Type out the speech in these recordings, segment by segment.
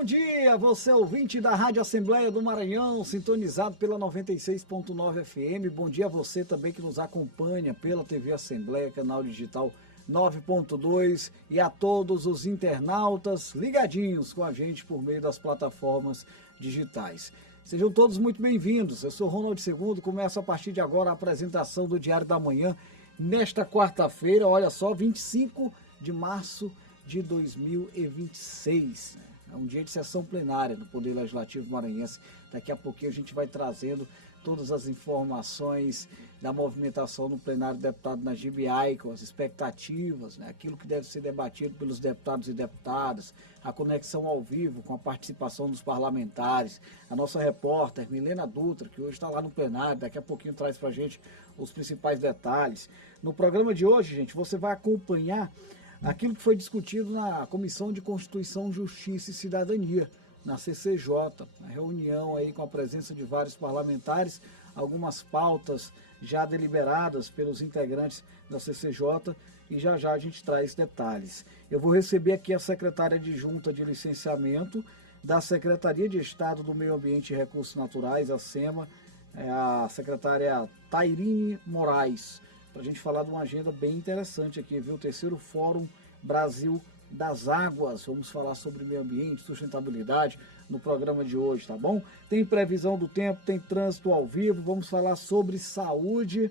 Bom dia, você ouvinte da Rádio Assembleia do Maranhão, sintonizado pela 96.9 FM. Bom dia a você também que nos acompanha pela TV Assembleia, canal digital 9.2 e a todos os internautas ligadinhos com a gente por meio das plataformas digitais. Sejam todos muito bem-vindos. Eu sou Ronald II, começo a partir de agora a apresentação do Diário da Manhã nesta quarta-feira, olha só, 25 de março de 2026. É um dia de sessão plenária do Poder Legislativo maranhense. Daqui a pouquinho a gente vai trazendo todas as informações da movimentação no plenário do deputado Najib Aico, as expectativas, aquilo que deve ser debatido pelos deputados e deputadas, a conexão ao vivo com a participação dos parlamentares, a nossa repórter Milena Dutra, que hoje está lá no plenário, daqui a pouquinho traz para a gente os principais detalhes. No programa de hoje, gente, você vai acompanhar aquilo que foi discutido na Comissão de Constituição, Justiça e Cidadania, na CCJ, a reunião aí com a presença de vários parlamentares, algumas pautas já deliberadas pelos integrantes da CCJ e já a gente traz detalhes. Eu vou receber aqui a secretária adjunta de licenciamento da Secretaria de Estado do Meio Ambiente e Recursos Naturais, a SEMA, a secretária Tairine Moraes, para a gente falar de uma agenda bem interessante aqui, viu? O terceiro Fórum Brasil das Águas. Vamos falar sobre meio ambiente, sustentabilidade no programa de hoje, tá bom? Tem previsão do tempo, tem trânsito ao vivo, vamos falar sobre saúde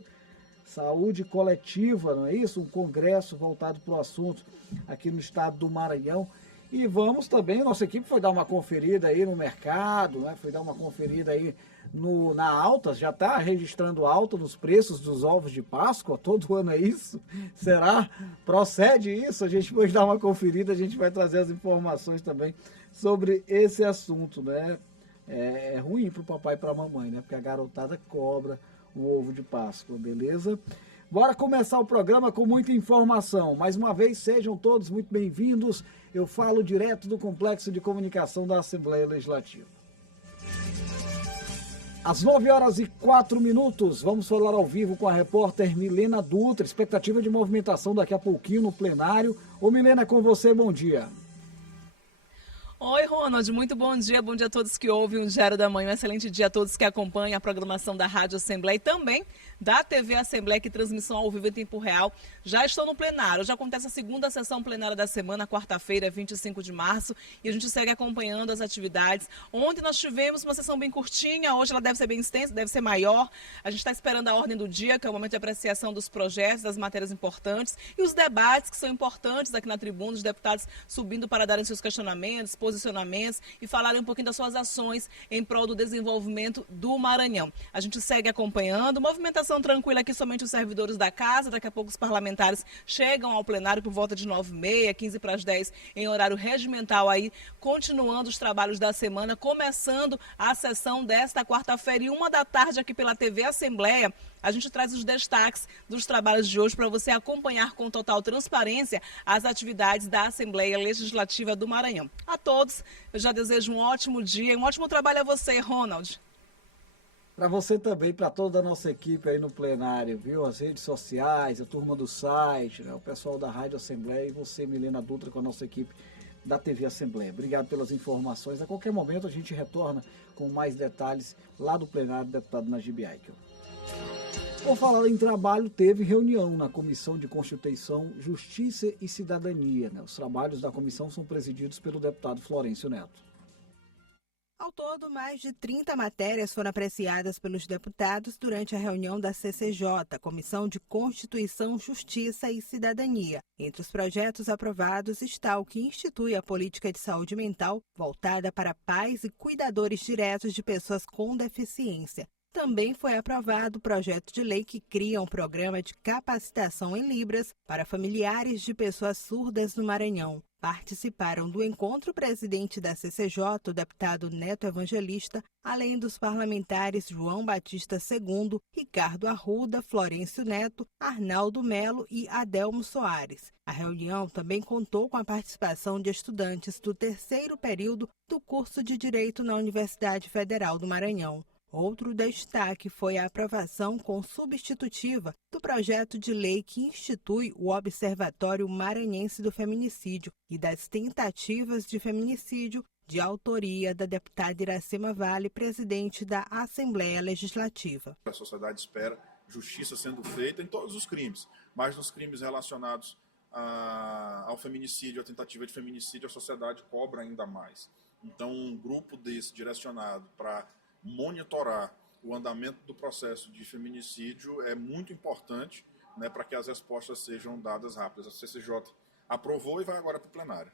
coletiva, não é isso? Um congresso voltado para o assunto aqui no estado do Maranhão. E vamos também, nossa equipe foi dar uma conferida aí no mercado, foi dar uma conferida aí na alta, já está registrando alta nos preços dos ovos de Páscoa, todo ano é isso? Será? Procede isso? A gente foi dar uma conferida, a gente vai trazer as informações também sobre esse assunto, É ruim para o papai e para a mamãe, Porque a garotada cobra o ovo de Páscoa, beleza? Bora começar o programa com muita informação. Mais uma vez, sejam todos muito bem-vindos. Eu falo direto do Complexo de Comunicação da Assembleia Legislativa. Às 9h04, vamos falar ao vivo com a repórter Milena Dutra. Expectativa de movimentação daqui a pouquinho no plenário. Ô Milena, é com você, bom dia. Oi, Ronald, muito bom dia a todos que ouvem o Diário da Manhã, um excelente dia a todos que acompanham a programação da Rádio Assembleia e também da TV Assembleia, que transmissão ao vivo em tempo real. Já estou no plenário, já acontece a segunda sessão plenária da semana, quarta-feira, 25 de março, e a gente segue acompanhando as atividades. Ontem nós tivemos uma sessão bem curtinha, hoje ela deve ser bem extensa, deve ser maior. A gente está esperando a ordem do dia, que é o momento de apreciação dos projetos, das matérias importantes e os debates que são importantes aqui na tribuna, os deputados subindo para darem seus questionamentos, posicionamentos e falarem um pouquinho das suas ações em prol do desenvolvimento do Maranhão. A gente segue acompanhando, movimentação tranquila aqui, somente os servidores da casa, daqui a pouco os parlamentares chegam ao plenário por volta de 9h30, 9h15 em horário regimental aí, continuando os trabalhos da semana, começando a sessão desta quarta-feira e 13h aqui pela TV Assembleia. A gente traz os destaques dos trabalhos de hoje para você acompanhar com total transparência as atividades da Assembleia Legislativa do Maranhão. A todos, eu já desejo um ótimo dia e um ótimo trabalho a você, Ronald. Para você também, para toda a nossa equipe aí no plenário, viu? As redes sociais, a turma do site, o pessoal da Rádio Assembleia e você, Milena Dutra, com a nossa equipe da TV Assembleia. Obrigado pelas informações. A qualquer momento a gente retorna com mais detalhes lá do plenário do deputado Najib Aico. Por falar em trabalho, teve reunião na Comissão de Constituição, Justiça e Cidadania. Os trabalhos da comissão são presididos pelo deputado Florencio Neto. Ao todo, mais de 30 matérias foram apreciadas pelos deputados durante a reunião da CCJ, Comissão de Constituição, Justiça e Cidadania. Entre os projetos aprovados está o que institui a política de saúde mental voltada para pais e cuidadores diretos de pessoas com deficiência. Também foi aprovado o projeto de lei que cria um programa de capacitação em Libras para familiares de pessoas surdas no Maranhão. Participaram do encontro o presidente da CCJ, o deputado Neto Evangelista, além dos parlamentares João Batista II, Ricardo Arruda, Florencio Neto, Arnaldo Melo e Adelmo Soares. A reunião também contou com a participação de estudantes do terceiro período do curso de Direito na Universidade Federal do Maranhão. Outro destaque foi a aprovação consubstitutiva do projeto de lei que institui o Observatório Maranhense do Feminicídio e das Tentativas de Feminicídio de autoria da deputada Iracema Vale, presidente da Assembleia Legislativa. A sociedade espera justiça sendo feita em todos os crimes, mas nos crimes relacionados ao feminicídio, à tentativa de feminicídio, a sociedade cobra ainda mais. Então, um grupo desse direcionado para monitorar o andamento do processo de feminicídio é muito importante, né, para que as respostas sejam dadas rápidas. A CCJ aprovou e vai agora para o plenário.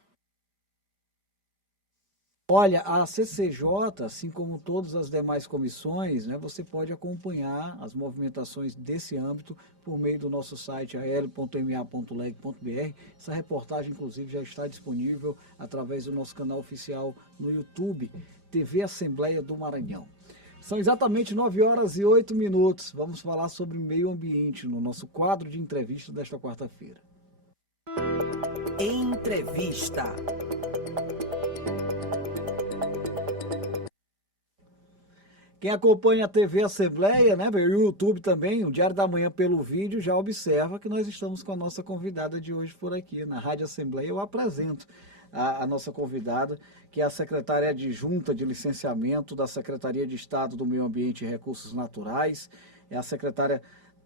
Olha, a CCJ, assim como todas as demais comissões, né, você pode acompanhar as movimentações desse âmbito por meio do nosso site ael.ma.leg.br. Essa reportagem, inclusive, já está disponível através do nosso canal oficial no YouTube, TV Assembleia do Maranhão. São exatamente 9h08. Vamos falar sobre meio ambiente no nosso quadro de entrevista desta quarta-feira. Entrevista. Quem acompanha a TV Assembleia, né, o YouTube também, o Diário da Manhã pelo vídeo, já observa que nós estamos com a nossa convidada de hoje por aqui. Na Rádio Assembleia eu apresento a nossa convidada, que é a secretária adjunta de licenciamento da Secretaria de Estado do Meio Ambiente e Recursos Naturais, é a secretária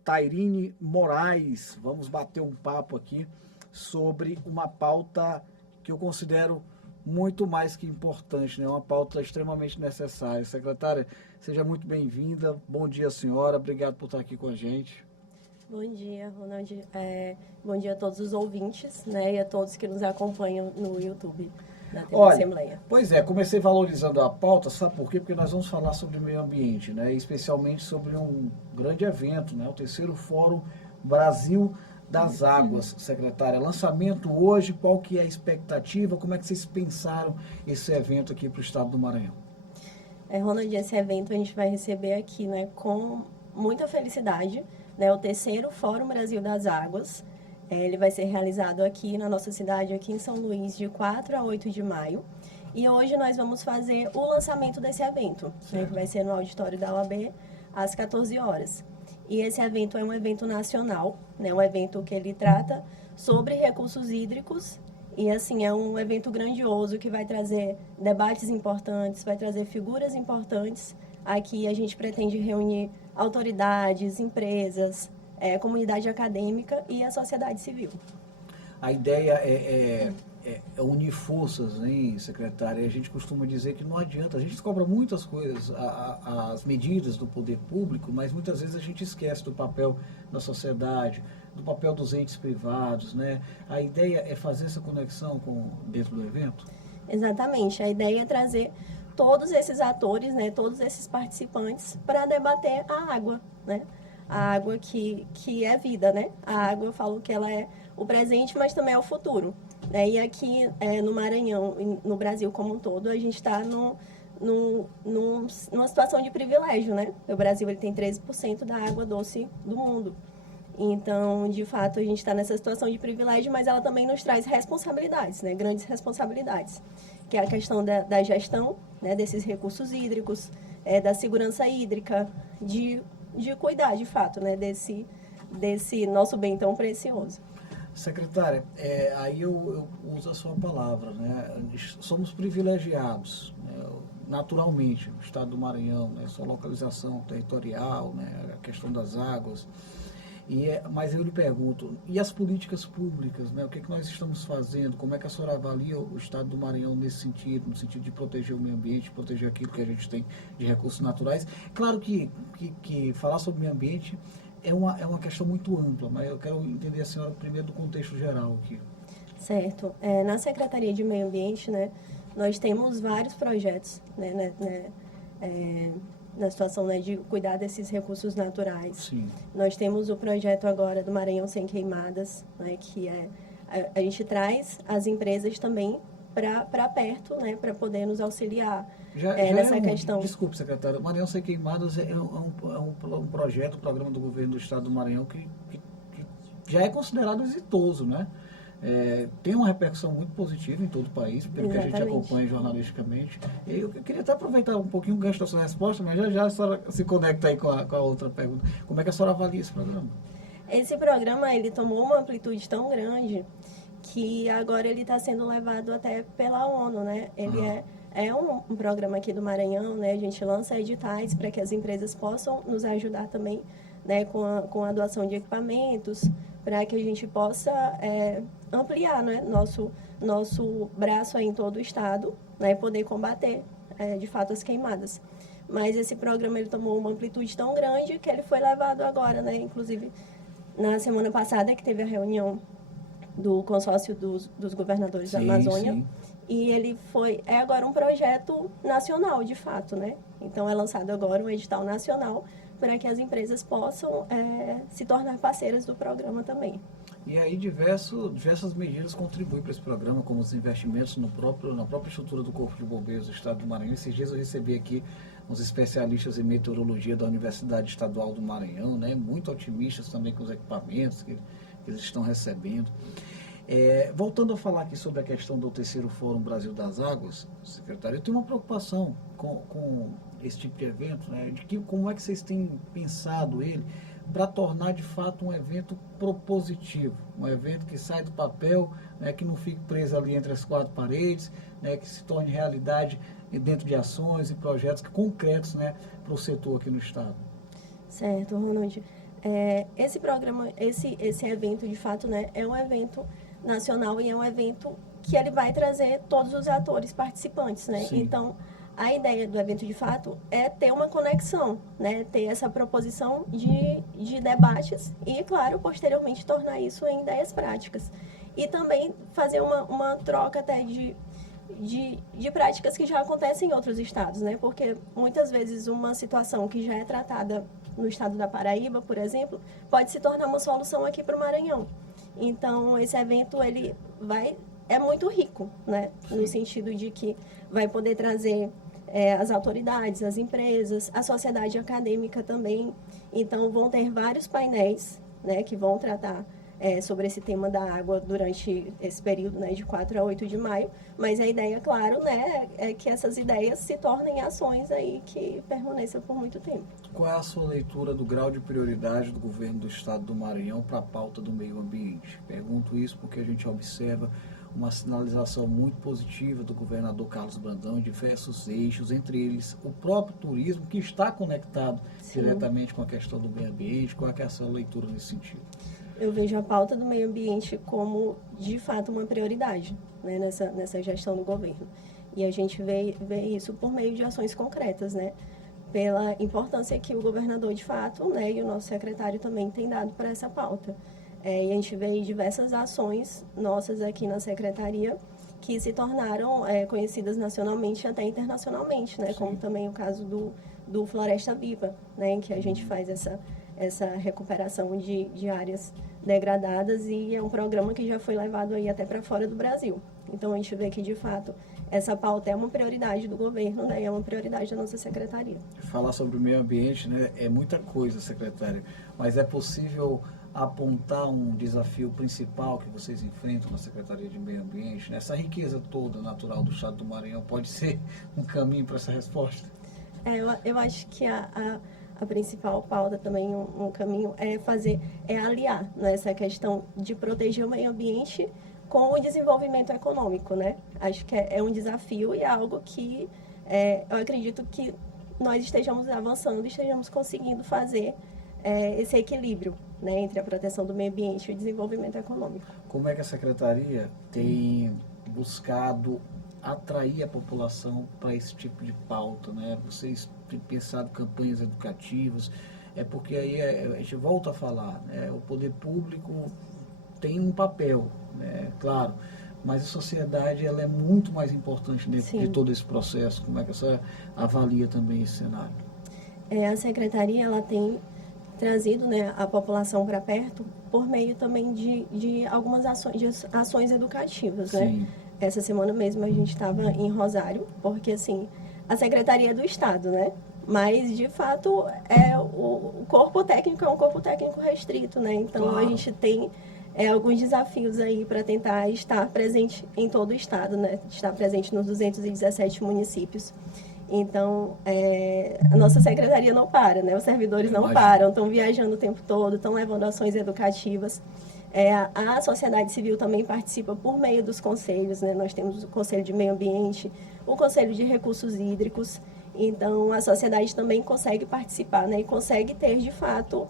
Tairine Moraes. Vamos bater um papo aqui sobre uma pauta que eu considero muito mais que importante, né? Uma pauta extremamente necessária. Secretária, seja muito bem-vinda. Bom dia, senhora. Obrigado por estar aqui com a gente. Bom dia, Ronald. Bom dia a todos os ouvintes, né, e a todos que nos acompanham no YouTube da TV Assembleia. Pois é, comecei valorizando a pauta, sabe por quê? Porque nós vamos falar sobre meio ambiente, né? Especialmente sobre um grande evento, né? O terceiro Fórum Brasil das Águas, secretária. Lançamento hoje, qual que é a expectativa? Como é que vocês pensaram esse evento aqui para o estado do Maranhão? Ronald, esse evento a gente vai receber aqui, né, com muita felicidade, né, o terceiro Fórum Brasil das Águas. Ele vai ser realizado aqui na nossa cidade, aqui em São Luís, de 4 a 8 de maio. E hoje nós vamos fazer o lançamento desse evento, né, que vai ser no auditório da OAB, às 14 horas. E esse evento é um evento nacional, né, um evento que ele trata sobre recursos hídricos. E, assim, é um evento grandioso que vai trazer debates importantes, vai trazer figuras importantes. Aqui a gente pretende reunir autoridades, empresas, comunidade acadêmica e a sociedade civil. A ideia é unir forças, hein, secretária? A gente costuma dizer que não adianta, a gente cobra muitas coisas, as medidas do poder público, mas muitas vezes a gente esquece do papel da sociedade, do papel dos entes privados, né? A ideia é fazer essa conexão dentro do evento? Exatamente, a ideia é trazer todos esses atores, né, todos esses participantes para debater a água, né? A água que é vida, né? A água, eu falo que ela é o presente, mas também é o futuro. Né? E aqui no Maranhão, no Brasil como um todo, a gente está numa situação de privilégio, né? O Brasil ele tem 13% da água doce do mundo. Então, de fato, a gente está nessa situação de privilégio, mas ela também nos traz responsabilidades, né? Grandes responsabilidades, que é a questão da gestão, né, desses recursos hídricos, da segurança hídrica, de cuidar, de fato, né, desse nosso bem tão precioso. Secretária, aí eu uso a sua palavra, né? Somos privilegiados, né? Naturalmente, o estado do Maranhão, né? Sua localização territorial, né? A questão das águas. Mas eu lhe pergunto, e as políticas públicas, né? O que nós estamos fazendo? Como é que a senhora avalia o estado do Maranhão nesse sentido, no sentido de proteger o meio ambiente, proteger aquilo que a gente tem de recursos naturais? Claro que falar sobre meio ambiente é uma questão muito ampla, mas eu quero entender a senhora primeiro do contexto geral aqui. Certo. Na Secretaria de Meio Ambiente, né, nós temos vários projetos, né, na situação, né, de cuidar desses recursos naturais. Sim. Nós temos o projeto agora do Maranhão Sem Queimadas, né, que a gente traz as empresas também para perto, né, para poder nos auxiliar nessa questão. Desculpe, secretário, o Maranhão Sem Queimadas é um projeto, um programa do governo do estado do Maranhão que já é considerado exitoso, né? Tem uma repercussão muito positiva em todo o país, pelo Exatamente. Que a gente acompanha jornalisticamente. Eu queria até aproveitar um pouquinho o gancho da sua resposta, mas já a senhora se conecta aí com a outra pergunta. Como é que a senhora avalia esse programa? Esse programa, ele tomou uma amplitude tão grande que agora ele está sendo levado até pela ONU, né? Ele é um programa aqui do Maranhão, né? A gente lança editais para que as empresas possam nos ajudar também, né? Com a doação de equipamentos, para que a gente possa ampliar, né? Nosso braço aí em todo o estado, né? E poder combater, de fato, as queimadas. Mas esse programa ele tomou uma amplitude tão grande que ele foi levado agora, né? Inclusive, na semana passada, que teve a reunião do consórcio dos governadores da Amazônia. Sim. E ele é agora um projeto nacional, de fato, né? Então, é lançado agora um edital nacional para que as empresas possam se tornar parceiras do programa também. E aí diversas medidas contribuem para esse programa, como os investimentos na própria estrutura do Corpo de Bombeiros do Estado do Maranhão. Esses dias eu recebi aqui uns especialistas em meteorologia da Universidade Estadual do Maranhão, né? Muito otimistas também com os equipamentos que eles estão recebendo. Voltando a falar aqui sobre a questão do terceiro Fórum Brasil das Águas, secretário, eu tenho uma preocupação com esse tipo de evento, né? Como é que vocês têm pensado ele para tornar de fato um evento propositivo, um evento que sai do papel, né, que não fique preso ali entre as quatro paredes, né, que se torne realidade dentro de ações e projetos concretos, né, para o setor aqui no estado. Certo, Ronald. Esse programa, esse evento, de fato, né, é um evento nacional e é um evento que ele vai trazer todos os atores participantes, né? Sim. Então, a ideia do evento, de fato, é ter uma conexão, né? Ter essa proposição de debates e, claro, posteriormente tornar isso em ideias práticas. E também fazer uma troca até de práticas que já acontecem em outros estados, né? Porque muitas vezes uma situação que já é tratada no estado da Paraíba, por exemplo, pode se tornar uma solução aqui para o Maranhão. Então, esse evento ele é muito rico, né? No sentido de que vai poder trazer as autoridades, as empresas, a sociedade acadêmica também. Então, vão ter vários painéis, né, que vão tratar sobre esse tema da água durante esse período, né, de 4 a 8 de maio. Mas a ideia, claro, né, é que essas ideias se tornem ações aí que permaneçam por muito tempo. Qual é a sua leitura do grau de prioridade do governo do estado do Maranhão para a pauta do meio ambiente? Pergunto isso porque a gente observa uma sinalização muito positiva do governador Carlos Brandão em diversos eixos, entre eles o próprio turismo, que está conectado diretamente com a questão do meio ambiente. Qual é a sua leitura nesse sentido? Eu vejo a pauta do meio ambiente como, de fato, uma prioridade, né, nessa gestão do governo. E a gente vê isso por meio de ações concretas, né? Pela importância que o governador, de fato, né, e o nosso secretário também tem dado para essa pauta. E a gente vê diversas ações nossas aqui na secretaria que se tornaram conhecidas nacionalmente e até internacionalmente, né? Como também o caso do Floresta Viva, né? Em que a gente faz essa recuperação de áreas degradadas e é um programa que já foi levado aí até para fora do Brasil. Então, a gente vê que, de fato, essa pauta é uma prioridade do governo, né? E é uma prioridade da nossa secretaria. Falar sobre o meio ambiente, né, é muita coisa, secretário, mas é possível apontar um desafio principal que vocês enfrentam na Secretaria de Meio Ambiente? Né? Essa riqueza toda natural do estado do Maranhão pode ser um caminho para essa resposta? Eu acho que a principal pauta também, um caminho, é aliar, né, essa questão de proteger o meio ambiente com o desenvolvimento econômico, né? Acho que é um desafio e é algo que eu acredito que nós estejamos avançando, estejamos conseguindo fazer esse equilíbrio, né, entre a proteção do meio ambiente e o desenvolvimento econômico. Como é que a Secretaria tem buscado atrair a população para esse tipo de pauta, né? Vocês têm pensado campanhas educativas, porque aí a gente volta a falar, né? O poder público tem um papel, né? Claro, mas a sociedade ela é muito mais importante dentro de todo esse processo. Como é que você avalia também esse cenário? A Secretaria ela tem trazido, né, a população para perto por meio também de algumas ações educativas, né? Essa semana mesmo a gente estava em Rosário, porque assim, a Secretaria é do Estado, né? Mas, de fato, o corpo técnico é um corpo técnico restrito, né? Então, a gente tem alguns desafios aí para tentar estar presente em todo o Estado, né? Estar presente nos 217 municípios. Então, a nossa secretaria não para, né? Os servidores não param, estão viajando o tempo todo, estão levando ações educativas. A sociedade civil também participa por meio dos conselhos, né? Nós temos o Conselho de Meio Ambiente, o Conselho de Recursos Hídricos. Então, a sociedade também consegue participar, né, e consegue ter, de fato,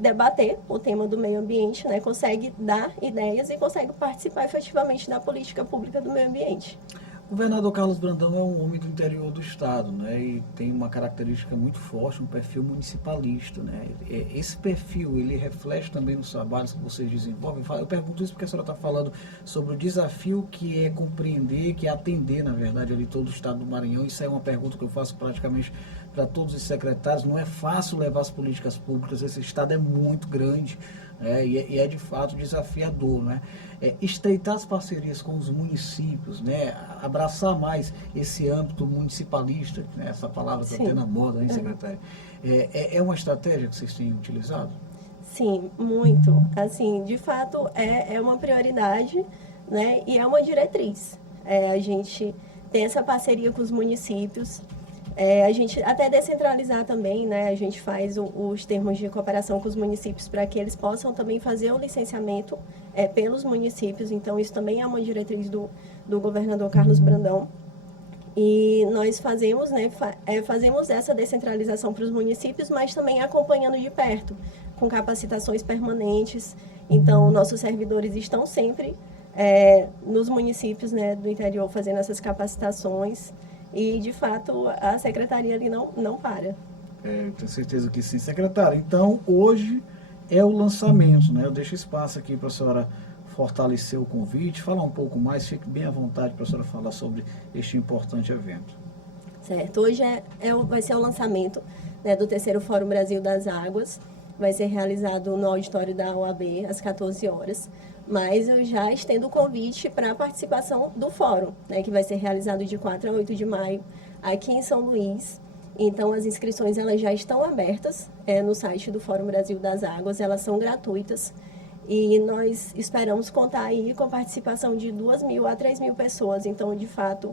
debater o tema do meio ambiente, né, consegue dar ideias e consegue participar efetivamente da política pública do meio ambiente. O governador Carlos Brandão é um homem do interior do estado, né? E tem uma característica muito forte, um perfil municipalista, né? Esse perfil, ele reflete também nos trabalhos que vocês desenvolvem? Eu pergunto isso porque a senhora está falando sobre o desafio que é compreender, que é atender, na verdade, ali todo o estado do Maranhão. Isso é uma pergunta que eu faço praticamente para todos os secretários. Não é fácil levar as políticas públicas, esse estado é muito grande, e é de fato desafiador, né? Estreitar as parcerias com os municípios, né? Abraçar mais esse âmbito municipalista, né? Essa palavra está até na moda, hein, secretária? É uma estratégia que vocês têm utilizado? Sim, muito. Assim, de fato, é uma prioridade, né? E é uma diretriz. A gente tem essa parceria com os municípios. A gente até descentralizar também, né? A gente faz os termos de cooperação com os municípios para que eles possam também fazer o licenciamento pelos municípios. Então, isso também é uma diretriz do governador Carlos Brandão. E nós fazemos, né, fazemos essa descentralização para os municípios, mas também acompanhando de perto, com capacitações permanentes. Então, nossos servidores estão sempre nos municípios, né, do interior fazendo essas capacitações. E, de fato, a secretaria ali não para. Tenho certeza que sim, secretária. Então, hoje é o lançamento, né? Eu deixo espaço aqui para a senhora fortalecer o convite, falar um pouco mais, fique bem à vontade para a senhora falar sobre este importante evento. Certo. Hoje vai ser o lançamento, né, do terceiro Fórum Brasil das Águas. Vai ser realizado no auditório da OAB, às 14 horas. Mas eu já estendo o convite para a participação do fórum, né, que vai ser realizado de 4 a 8 de maio, aqui em São Luís. Então, as inscrições elas já estão abertas no site do Fórum Brasil das Águas, elas são gratuitas. E nós esperamos contar aí com a participação de 2.000 a 3.000 pessoas. Então, de fato,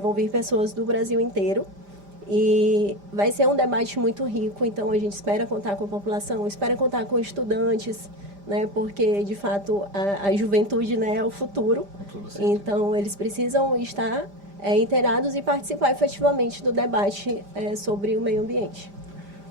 vão vir pessoas do Brasil inteiro. E vai ser um debate muito rico, então a gente espera contar com a população, espera contar com estudantes, né, porque, de fato, a juventude, né, é o futuro. Então, eles precisam estar inteirados e participar efetivamente do debate sobre o meio ambiente.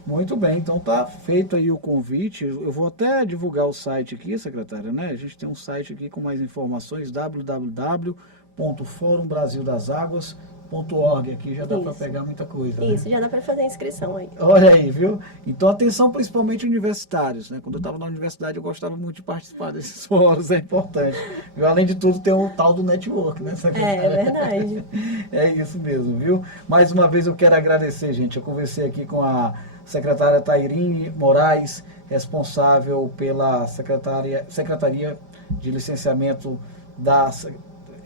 Muito bem, então tá feito aí o convite. Eu vou até divulgar o site aqui, secretária, né? A gente tem um site aqui com mais informações, www.forumbrasildasaguas.org. Aqui já dá para pegar muita coisa. Isso, né? Já dá para fazer a inscrição aí. Olha aí, viu? Então, atenção principalmente universitários, né? Quando eu estava na universidade, eu gostava muito de participar desses fóruns, é importante. Viu? Além de tudo, tem o tal do network, né, secretária? É verdade. É isso mesmo, viu? Mais uma vez eu quero agradecer, gente. Eu conversei aqui com a secretária Tairine Moraes, responsável pela Secretaria de Licenciamento da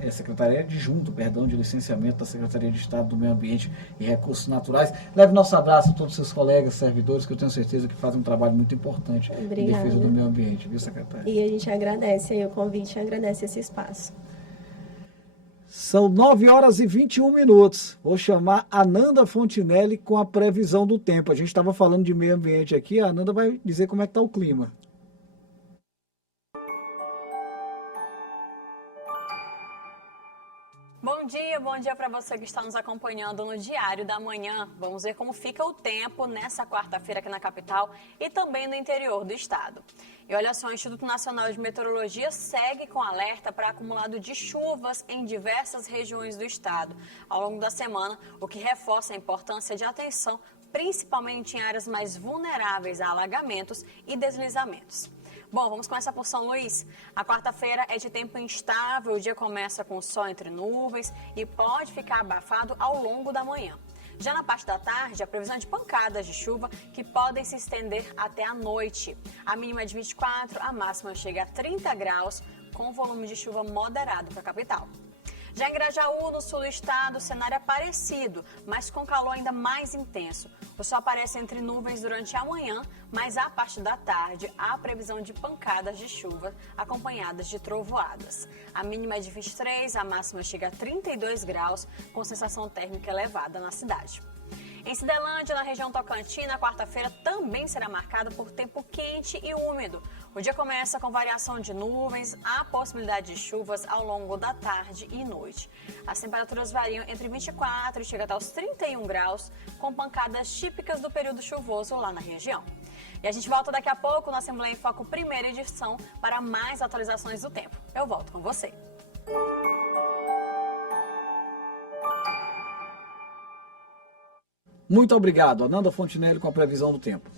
Secretaria Adjunta, de Licenciamento da Secretaria de Estado do Meio Ambiente e Recursos Naturais. Leve nosso abraço a todos os seus colegas, servidores, que eu tenho certeza que fazem um trabalho muito importante em defesa do meio ambiente, viu, secretária? E a gente agradece aí o convite, agradece esse espaço. São 9 horas e 21 minutos. Vou chamar a Nanda Fontinelli com a previsão do tempo. A gente estava falando de meio ambiente aqui, a Nanda vai dizer como é que está o clima. Bom dia para você que está nos acompanhando no Diário da Manhã. Vamos ver como fica o tempo nessa quarta-feira aqui na capital e também no interior do estado. E olha só, o Instituto Nacional de Meteorologia segue com alerta para acumulado de chuvas em diversas regiões do estado ao longo da semana, o que reforça a importância de atenção, principalmente em áreas mais vulneráveis a alagamentos e deslizamentos. Bom, vamos começar por São Luís. A quarta-feira é de tempo instável, o dia começa com sol entre nuvens e pode ficar abafado ao longo da manhã. Já na parte da tarde, a previsão é de pancadas de chuva que podem se estender até a noite. A mínima é de 24, a máxima chega a 30 graus, com volume de chuva moderado para a capital. Já em Grajaú, no sul do estado, o cenário é parecido, mas com calor ainda mais intenso. O sol aparece entre nuvens durante a manhã, mas à parte da tarde há previsão de pancadas de chuva acompanhadas de trovoadas. A mínima é de 23, a máxima chega a 32 graus, com sensação térmica elevada na cidade. Em Cidelândia, na região Tocantina, a quarta-feira também será marcada por tempo quente e úmido. O dia começa com variação de nuvens, há possibilidade de chuvas ao longo da tarde e noite. As temperaturas variam entre 24 e chega até os 31 graus, com pancadas típicas do período chuvoso lá na região. E a gente volta daqui a pouco na Assembleia em Foco, primeira edição, para mais atualizações do tempo. Eu volto com você. Muito obrigado, Ananda Fontinelli, com a previsão do tempo.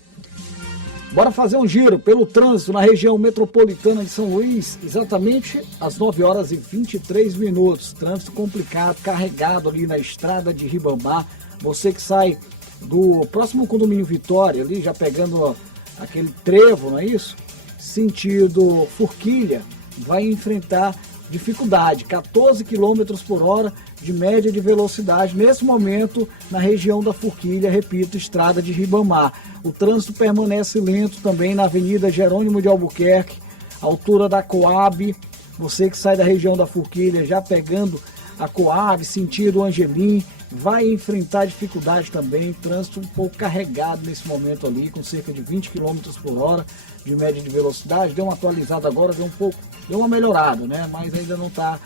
Bora fazer um giro pelo trânsito na região metropolitana de São Luís, exatamente às 9 horas e 23 minutos. Trânsito complicado, carregado ali na estrada de Ribamar. Você que sai do próximo condomínio Vitória, ali já pegando aquele trevo, não é isso? Sentido Forquilha, vai enfrentar dificuldade, 14 km por hora de média de velocidade nesse momento na região da Forquilha, repito, estrada de Ribamar. O trânsito permanece lento também na Avenida Jerônimo de Albuquerque, altura da Coab. Você que sai da região da Forquilha já pegando a Coab, sentido Angelim, vai enfrentar dificuldade também, trânsito um pouco carregado nesse momento ali, com cerca de 20 km por hora de média de velocidade. Deu uma atualizada agora, deu uma melhorada, né? Mas ainda não está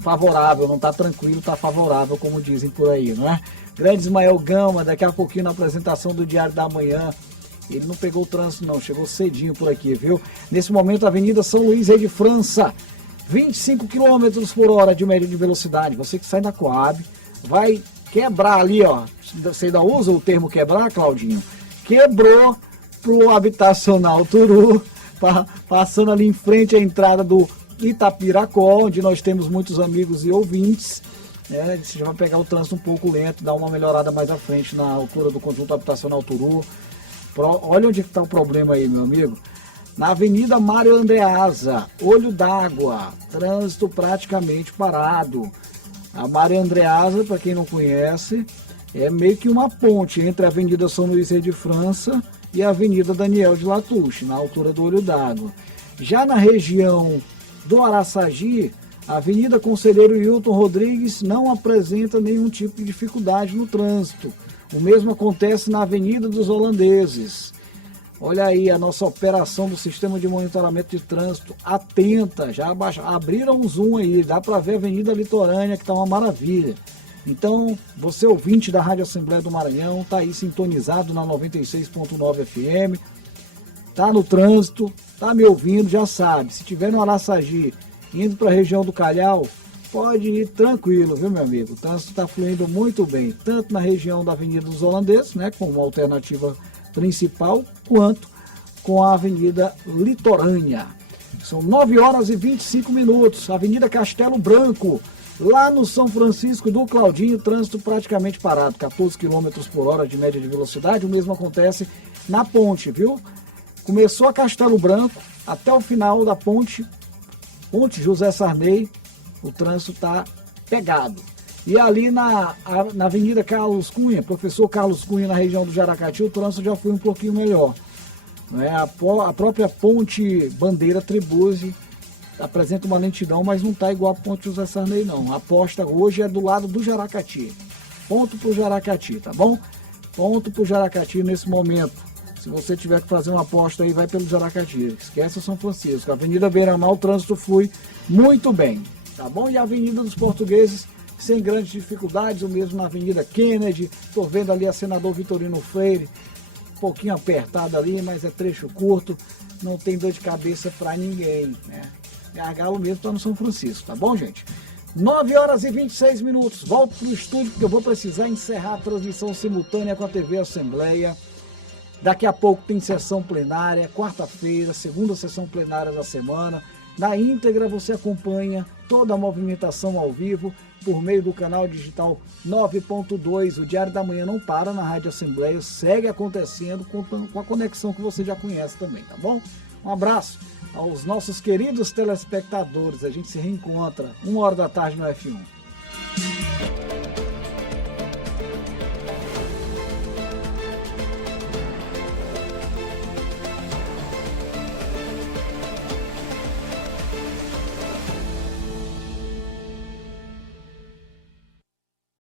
favorável, não está tranquilo, está favorável, como dizem por aí, não é? Grande Ismael Gama, daqui a pouquinho na apresentação do Diário da Manhã. Ele não pegou o trânsito não, chegou cedinho por aqui, viu? Nesse momento, a Avenida São Luís de França, 25 km por hora de média de velocidade. Você que sai da Coab, vai quebrar ali, ó. Você ainda usa o termo quebrar, Claudinho? Quebrou pro Habitacional Turu, passando ali em frente à entrada do Itapiracó, onde nós temos muitos amigos e ouvintes. Você já vai pegar o trânsito um pouco lento, dar uma melhorada mais à frente na altura do conjunto habitacional Turu. Olha onde está o problema aí, meu amigo. Na Avenida Mário Andreasa, Olho d'Água, trânsito praticamente parado. A Mário Andreasa, para quem não conhece, é meio que uma ponte entre a Avenida São Luís de França e a Avenida Daniel de Latouche, na altura do Olho d'Água. Já na região do Araçagi, a Avenida Conselheiro Hilton Rodrigues não apresenta nenhum tipo de dificuldade no trânsito. O mesmo acontece na Avenida dos Holandeses. Olha aí a nossa operação do Sistema de Monitoramento de Trânsito atenta, já abriram um zoom aí, dá para ver a Avenida Litorânea, que está uma maravilha. Então, você ouvinte da Rádio Assembleia do Maranhão, está aí sintonizado na 96.9 FM, está no trânsito, está me ouvindo, já sabe, se tiver no Araçagi, indo para a região do Calhau, pode ir tranquilo, viu, meu amigo? O trânsito está fluindo muito bem, tanto na região da Avenida dos Holandeses, né, como alternativa principal, quanto com a Avenida Litorânea. São 9 horas e 25 minutos, Avenida Castelo Branco, lá no São Francisco do Claudinho, trânsito praticamente parado, 14 km por hora de média de velocidade. O mesmo acontece na ponte, viu? Começou a Castelo Branco, até o final da ponte José Sarney, o trânsito está pegado. E ali na Avenida Carlos Cunha, Professor Carlos Cunha, na região do Jaracati, o trânsito já foi um pouquinho melhor. A própria ponte Bandeira Tribuse apresenta uma lentidão, mas não está igual a ponte José Sarney, não. A aposta hoje é do lado do Jaracati. Ponto para o Jaracati, tá bom? Ponto para o Jaracati nesse momento. Se você tiver que fazer uma aposta aí, vai pelo Jaracati. Esquece o São Francisco. Avenida Beira-Mar, o trânsito flui muito bem, tá bom? E a Avenida dos Portugueses, sem grandes dificuldades, o mesmo na Avenida Kennedy. Estou vendo ali a Senador Vitorino Freire, um pouquinho apertada ali, mas é trecho curto, não tem dor de cabeça para ninguém, né? Gargalo mesmo está no São Francisco, tá bom, gente? 9 horas e 26 minutos, volto para o estúdio porque eu vou precisar encerrar a transmissão simultânea com a TV Assembleia. Daqui a pouco tem sessão plenária, quarta-feira, segunda sessão plenária da semana. Na íntegra você acompanha toda a movimentação ao vivo por meio do canal digital 9.2. O Diário da Manhã não para na Rádio Assembleia, segue acontecendo com a conexão que você já conhece também, tá bom? Um abraço aos nossos queridos telespectadores. A gente se reencontra 1h da tarde no F1.